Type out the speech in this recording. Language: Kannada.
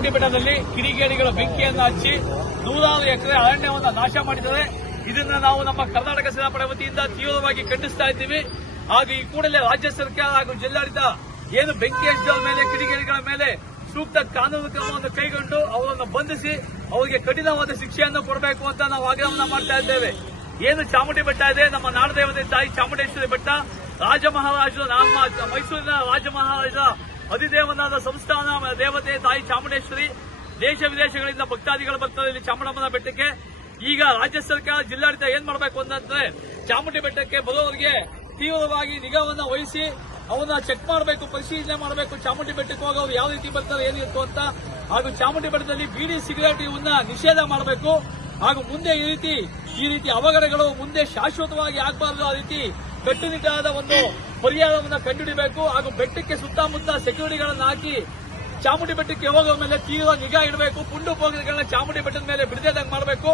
ಚಾಮುಂಡಿ ಬೆಟ್ಟದಲ್ಲಿ ಕಿಡಿಗೇಡಿಗಳ ಬೆಂಕಿಯನ್ನು ಹಚ್ಚಿ ನೂರಾರು ಎಕರೆ ಅರಣ್ಯವನ್ನು ನಾಶ ಮಾಡಿದ್ದಾರೆ. ಇದನ್ನ ನಾವು ನಮ್ಮ ಕರ್ನಾಟಕ ಸೇನಾಪಡೆ ವತಿಯಿಂದ ತೀವ್ರವಾಗಿ ಖಂಡಿಸ್ತಾ ಇದ್ದೀವಿ. ಹಾಗೂ ಈ ಕೂಡಲೇ ರಾಜ್ಯ ಸರ್ಕಾರ ಹಾಗೂ ಜಿಲ್ಲಾಡಳಿತ ಏನು ಬೆಂಕಿ ಹಚ್ಚಿದವರ ಮೇಲೆ, ಕಿಡಿಗೇಡಿಗಳ ಮೇಲೆ ಸೂಕ್ತ ಕಾನೂನು ಕ್ರಮವನ್ನು ಕೈಗೊಂಡು ಅವರನ್ನು ಬಂಧಿಸಿ ಅವರಿಗೆ ಕಠಿಣವಾದ ಶಿಕ್ಷೆಯನ್ನು ಕೊಡಬೇಕು ಅಂತ ನಾವು ಆಗ್ರಹವನ್ನು ಮಾಡ್ತಾ ಇದ್ದೇವೆ. ಏನು ಚಾಮುಂಡಿ ಬೆಟ್ಟ ಇದೆ? ನಮ್ಮ ನಾಡದೇವತೆ ತಾಯಿ ಚಾಮುಂಡೇಶ್ವರಿ ಬೆಟ್ಟ. ರಾಜ ಮಹಾರಾಜರು ನಮ್ಮ ಮೈಸೂರಿನ ರಾಜ ಮಹಾರಾಜರ ಅಧಿದೇವನಾದ ಸಂಸ್ಥಾನ ದೇವತೆ ತಾಯಿ ಚಾಮುಂಡೇಶ್ವರಿ, ದೇಶ ವಿದೇಶಗಳಿಂದ ಭಕ್ತಾದಿಗಳು ಬರ್ತಾರೆ ಇಲ್ಲಿ ಚಾಮುಂಡಮ್ಮನ ಬೆಟ್ಟಕ್ಕೆ. ಈಗ ರಾಜ್ಯ ಸರ್ಕಾರ ಜಿಲ್ಲಾಡಳಿತ ಏನ್ ಮಾಡಬೇಕು ಅಂತಂದ್ರೆ ಚಾಮುಂಡಿ ಬೆಟ್ಟಕ್ಕೆ ಬರೋವರಿಗೆ ತೀವ್ರವಾಗಿ ನಿಗಾವನ್ನ ವಹಿಸಿ ಅವನ್ನ ಚೆಕ್ ಮಾಡಬೇಕು, ಪರಿಶೀಲನೆ ಮಾಡಬೇಕು, ಚಾಮುಂಡಿ ಬೆಟ್ಟಕ್ಕೆ ಹೋಗೋರು ಯಾವ ರೀತಿ ಬರ್ತಾರೆ ಏನಿತ್ತು ಅಂತ. ಹಾಗೂ ಚಾಮುಂಡಿ ಬೆಟ್ಟದಲ್ಲಿ ಬೀಡಿ ಸಿಗರೇಟ್ ಇವನ್ನ ನಿಷೇಧ ಮಾಡಬೇಕು. ಹಾಗೂ ಮುಂದೆ ಈ ರೀತಿ ಈ ರೀತಿ ಅವಘಡಗಳು ಮುಂದೆ ಶಾಶ್ವತವಾಗಿ ಆಗಬಾರದು, ಆ ರೀತಿ ಕಟ್ಟುನಿಟ್ಟಾದ ಒಂದು ಪರಿಹಾರವನ್ನು ಕಂಡುಹಿಡಬೇಕು ಹಾಗೂ ಬೆಟ್ಟಕ್ಕೆ ಸುತ್ತಮುತ್ತ ಸೆಕ್ಯೂರಿಟಿಗಳನ್ನು ಹಾಕಿ ಚಾಮುಂಡಿ ಬೆಟ್ಟಕ್ಕೆ ಹೋಗುವ ಮೇಲೆ ತೀವ್ರ ನಿಗಾ ಇಡಬೇಕು, ಪುಂಡು ಪೋಗಿಗಳನ್ನ ಚಾಮುಂಡಿ ಬೆಟ್ಟದ ಮೇಲೆ ಬಿಡದೇದಂಗೆ ಮಾಡಬೇಕು.